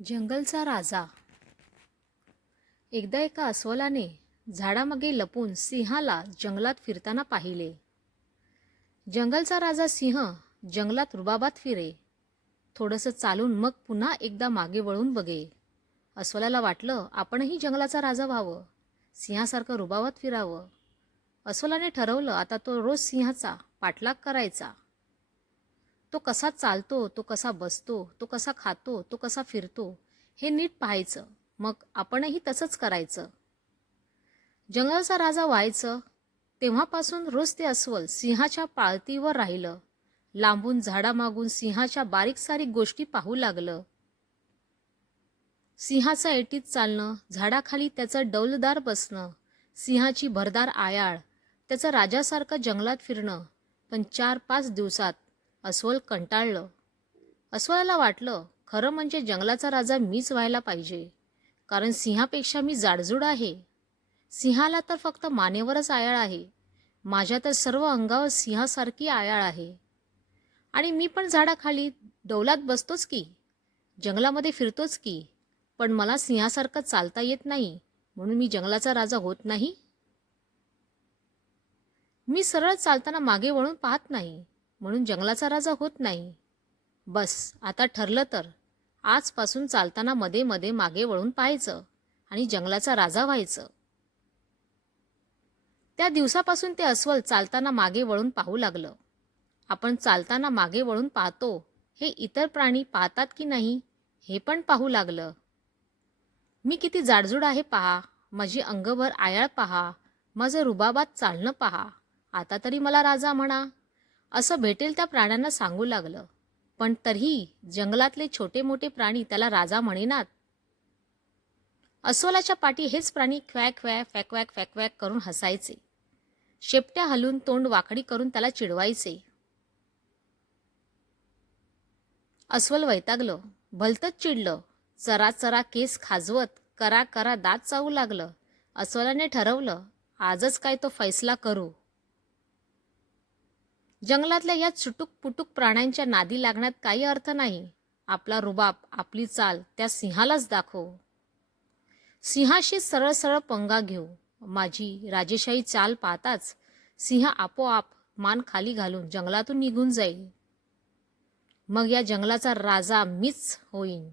जंगलचा राजा. एकदा एका अस्वलाने झाडामागे लपून सिंहाला जंगलात फिरताना पाहिले. जंगलचा राजा सिंह जंगलात रुबाबात फिरे. थोडंसं चालून मग पुन्हा एकदा मागे वळून बघे. अस्वलाला वाटलं आपणही जंगलाचा राजा व्हावं, सिंहासारखं रुबाबात फिरावं. अस्वलाने ठरवलं आता तो रोज सिंहाचा पाठलाग करायचा. तो कसा चालतो, तो कसा बसतो, तो कसा खातो, तो कसा फिरतो, हे नीट पाहायचं. मग आपणही तसंच करायचं. जंगलाचा राजा व्हायचं. तेव्हापासून रोज ते अस्वल सिंहाच्या पाळतीवर राहिलं. लांबून झाडामागून सिंहाच्या बारीक सारीक गोष्टी पाहू लागलं. सिंहाचं ऐटीत चालणं, झाडाखाली त्याचं डौलदार बसणं, सिंहाची भरदार आयाळ, त्याचं राजासारखं जंगलात फिरणं. पण 4-5 दिवसात अस्वल कंटाळलं. अस्वलाला वाटलं खरं म्हणजे जंगलाचा राजा मीच व्हायला पाहिजे, कारण सिंहापेक्षा मी जाडजूड आहे. सिंहाला तर फक्त मानेवरच आयाळ आहे, माझ्या तर सर्व अंगावर सिंहासारखी आयाळ आहे. आणि मी पण झाडाखाली डौलात बसतोच की, जंगलामध्ये फिरतोच की, पण मला सिंहासारखं चालता येत नाही, म्हणून मी जंगलाचा राजा होत नाही. मी सरळ चालताना मागे वळून पाहत नाही, म्हणून जंगलाचा राजा होत नाही. बस आता ठरलं तर आजपासून चालताना मध्ये मध्ये मागे वळून पाहायचं आणि जंगलाचा राजा व्हायचं. त्या दिवसापासून ते अस्वल चालताना मागे वळून पाहू लागलं. आपण चालताना मागे वळून पाहतो हे इतर प्राणी पाहतात की नाही हे पण पाहू लागलं. मी किती जाडजूड आहे पहा, माझी अंगभर आयाळ पहा, माझं रुबाबात चालणं पहा, आता तरी मला राजा म्हणा, असं भेटेल त्या प्राण्यांना सांगू लागलं. पण तरीही जंगलातले छोटे मोठे प्राणी त्याला राजा म्हणेनात. अस्वलाच्या पाठी हेच प्राणी ख्वॅ ख्वॅ फॅक्वॅक फॅक्वॅक करून हसायचे. शेपट्या हलून तोंड वाकडी करून त्याला चिडवायचे. अस्वल वैतागलं, भलतंच चिडलं. चरा चरा केस खाजवत करा करा दात चावू लागलं. अस्वलाने ठरवलं आजच काय तो फैसला करू. जंगलातल्या या चुटूक पुटूक प्राण्यांच्या नादी लागण्यात काही अर्थ नाही. आपला रुबाब, आपली चाल त्या सिंहालाच दाखव. सिंहाशी सरळ सरळ पंगा घेऊ. माझी राजेशाही चाल पाहताच सिंह आपोआप मान खाली घालून जंगलातून निघून जाईल. मग या जंगलाचा राजा मीच होईन.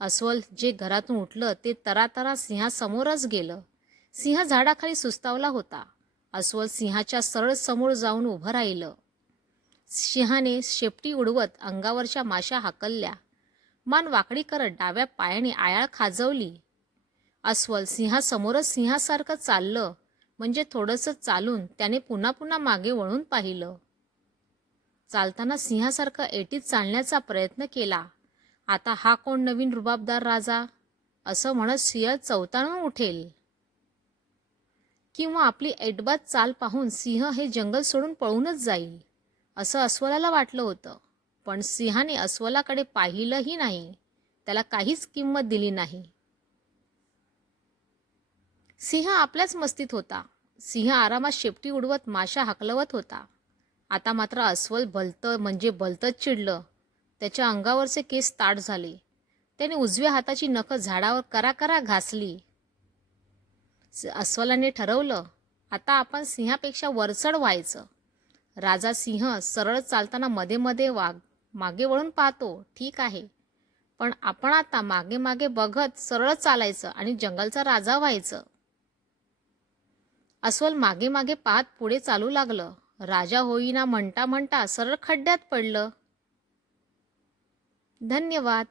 अस्वल जे घरातून उठलं ते तरातरा सिंहासमोरच गेलं. सिंह झाडाखाली सुस्तावला होता. अस्वल सिंहाच्या सरळ समोर जाऊन उभं राहिलं. सिंहाने शेपटी उडवत अंगावरच्या माशा हाकलल्या. मान वाकडी करत डाव्या पायाने आयाळ खाजवली. अस्वल सिंहासमोरच सिंहासारखं चाललं, म्हणजे थोडंसं चालून त्याने पुन्हा पुन्हा मागे वळून पाहिलं. चालताना सिंहासारखं ऐटीत चालण्याचा प्रयत्न केला. आता हा कोण नवीन रुबाबदार राजा, असं म्हणत सिंह चवताळून उठेल. किंवा आपली ऐटबाज चाल पाहून सिंह हे जंगल सोडून पळूनच जाईल, असं अस्वलाला वाटलं होतं. पण सिंहाने अस्वलाकडे पाहिलंही नाही, त्याला काहीच किंमत दिली नाही. सिंह आपल्याच मस्तीत होता. सिंह आरामात शेपटी उडवत माशा हाकलवत होता. आता मात्र अस्वल भलतं म्हणजे भलतंच चिडलं. त्याच्या अंगावरचे केस ताठ झाले. त्याने उजव्या हाताची नखं झाडावर कराकरा घासली. अस्वलाने ठरवलं आता आपण सिंहापेक्षा वरचढ व्हायचं. राजा सिंह सरळ चालताना मध्ये मध्ये मागे वळून पाहतो, ठीक आहे, पण आपण आता मागे मागे बघत सरळ चालायचं आणि जंगलचा राजा व्हायचं. अस्वल मागे मागे पाहत पुढे चालू लागलं. राजा होईना म्हणता म्हणता सरळ खड्ड्यात पडलं. धन्यवाद.